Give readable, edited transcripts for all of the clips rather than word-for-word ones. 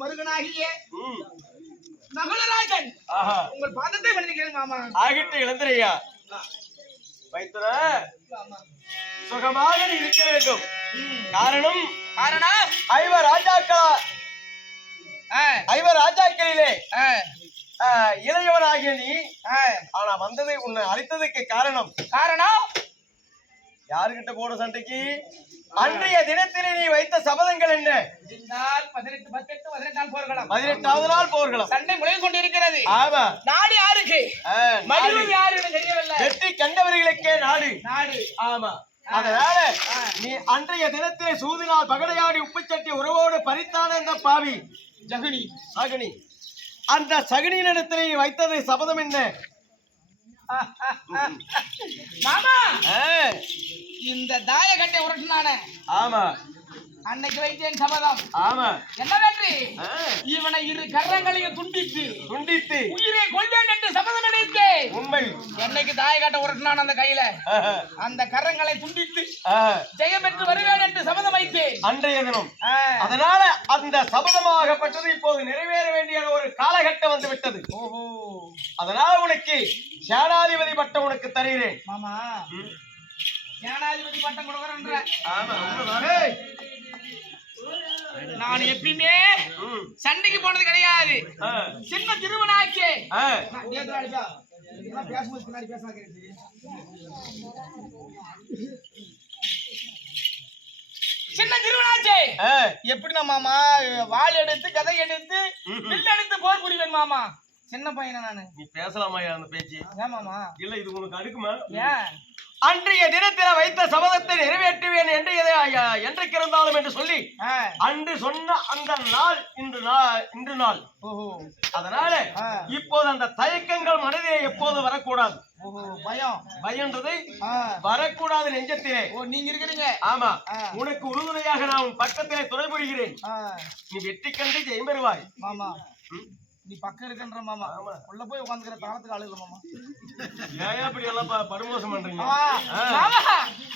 மருகனாகிய நகுலராஜன் உங்கள் பாதத்தை வணங்குகிறேன் மாமா. ஆகிட்டு இளந்திரையா வைத்துற சுகமாக இருக்க வேண்டும். காரணம் ஐவர் ராஜாக்களிலே இளையவனாகிய நீ. ஆனா வந்ததை உன்னை அழைத்ததுக்கு காரணம் யாருகிட்ட போட சண்டைக்கு? அன்றைய தினத்திலே நீ வைத்த சபதங்கள் என்ன? 18வது நாள் போர்களம் சண்டை முறை கொண்டிருக்கிறது. ஆமா, நாடு யாருக்கு? வெற்றி கண்டவர்களுக்கே நாடு. ஆமா, அதனால நீ அன்றைய தினத்திலே சூதினால் பகடையாடி உப்புச்சட்டி உறவோடு பறித்தான இந்த பாவி சகுனி அந்த சகுனியினிடத்திலே நீ வைத்தது சபதம் என்ன? மாமா, இந்த தாயக்கட்டை உருட்டினான ஆமா அன்னைக்கு வைத்தேன் சபதம். ஆமா, என்னவென்று இவனை இரு கரங்களையும் துண்டித்து உயிரை கொண்டேன் என்று சபதம் எடுத்தேன். உண்மை. என்னைக்கு தாயக்கட்டை உருட்டினான் அந்த கையில அந்த கரங்களை துண்டித்து ஜெயம் பெற்று வருவேன் என்று சபதம் வைத்தேன் அன்றைய தினம். அதனால அந்த சபதமாகப்பட்டது இப்போது நிறைவேற வேண்டிய ஒரு காலகட்டம் வந்து விட்டது. அதனால உனக்கு சேனாதிபதி பட்டம் உனக்கு தருகிறேன். மாமா, சேனாதிபதி பட்டம் கொடுக்கறேன்ற. நான் எப்பயுமே சண்டைக்கு போனது கிடையாது. சின்ன திருமணாக்கே சின்ன திருமணாச்சே எப்படி மாமா வாள் எடுத்து கதை எடுத்து வில் எடுத்து போர் புரிவேன் மாமா. சின்ன பையனா நானு. நீ பேசலாமா அந்த பேச்சு? ஏன் மாமா? இல்ல இது உனக்கு அடுக்குமா? ஏன்? அன்றைய தினத்தில் வைத்த சபதத்தை நிறைவேற்றுவேன் என்றைக்கு இருந்தாலும் என்று சொல்லி அன்று சொன்ன அந்த நாள் இன்று நாள். அதனால இப்போது அந்த தயக்கங்கள் மனதிலே எப்போது வரக்கூடாது. பயம்ன்றது வரக்கூடாது நெஞ்சத்திலே. நீங்க இருக்கிறீங்க. ஆமா, உனக்கு உறுதுணையாக நான் பக்கத்திலே துணை புரிகிறேன். நீ வெற்றி கண்டு ஜெயம் பெறுவாய் மாமா. நீ பக்கம் இருக்கன்ற மாமா. உள்ள போய் உட்கார்ந்துக்கிற தாளத்துக்கு ஆளுங்க மாமா. ஏன் அப்படி எல்லாம் படுமோசம் பண்றீங்க?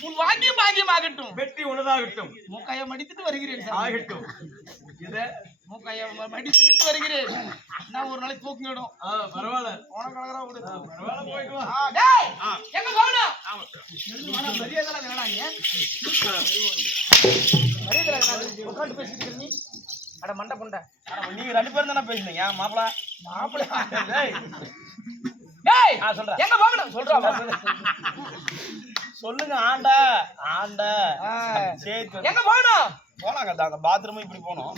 உன் பாக்கியம் ஆகட்டும். வெற்றி உனதாகட்டும். மூக்கைய மடித்துட்டு வருகிறேன் சார். ஆகட்டும். இத மூக்கைய மடித்து விட்டு வருகிறேன். நான் ஒரு நாளைக்கு தூக்கிடும். பரவாயில்ல. உனக்கு விடு. பரவாயில்ல, போயிட்டு வா. டேய், எங்க போகணும்? மரியாதை வேணாங்க. மரியாதை உட்காந்து பேசிட்டு இருக்க நீ. அட மண்டை புண்டை. நீங்க 2 பேரும் தானே பேசுனீங்க? மாப்பிள டேய் டேய் சொல்றேன். எங்க போகணும் சொல்றா. சொல்லுங்க. ஆண்டா சரி, எங்க போகணும்? போலாங்க. அந்த பாத்ரூம் இப்படி போனோம்.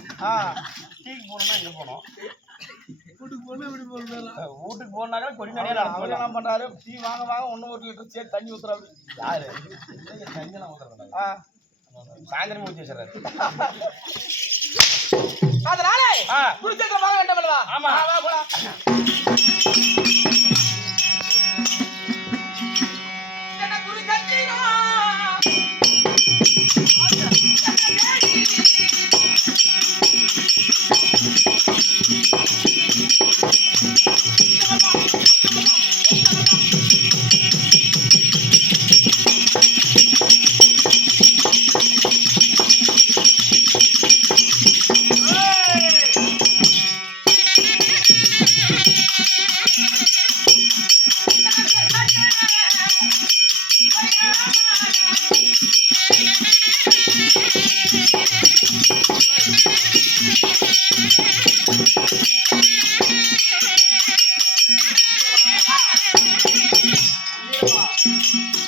டீக்கு போகணும்னா இங்க போனோம். வீட்டுக்கு போனா இப்படி போகணும். வீட்டுக்கு போனாக்க கொஞ்ச நேரம் அவரெல்லாம் பண்றாரு. டீ வாங்க 1 லிட்டர் சேர்த்து தண்ணி ஊத்துறாரு. யாரு? தண்ணியெல்லாம் ஊத்துறாங்க. சாயந்தரம் ஊற்றி வச்சுறாரு. அதனால குருச்சேத்திரம் வாங்க வேண்டும் அல்லவா? ஆமா.